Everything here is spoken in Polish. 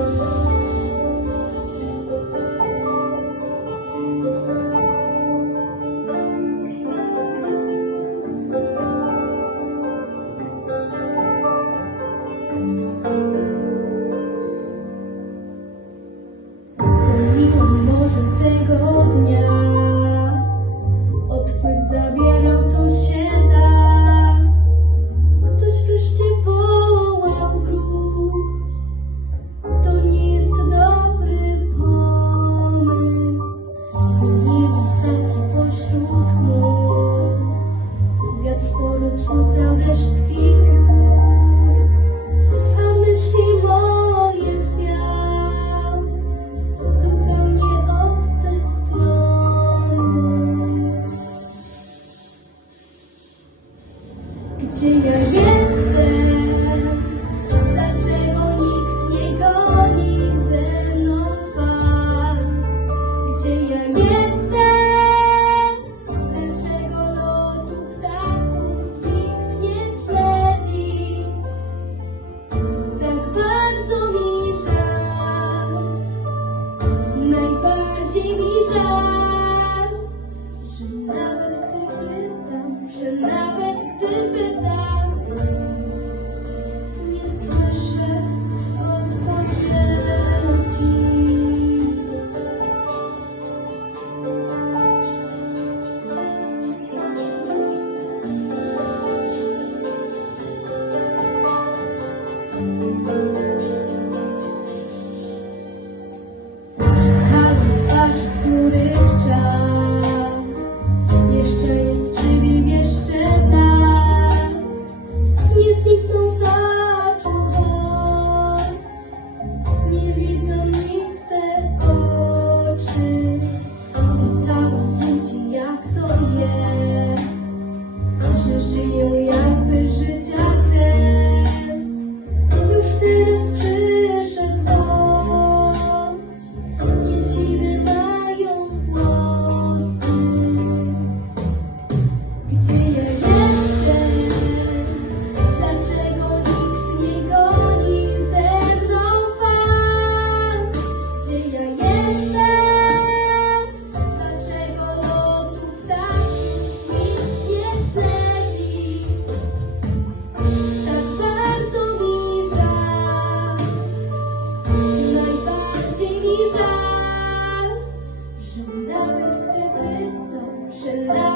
啊。Gdzie ja jestem? Dlaczego nikt nie goni ze mną fal? Gdzie ja jestem? Dlaczego lotu ptaków nikt nie śledzi? Tak bardzo mi najbardziej mi że nawet gdy pytam, że nawet gdy pytam, Diosito. the.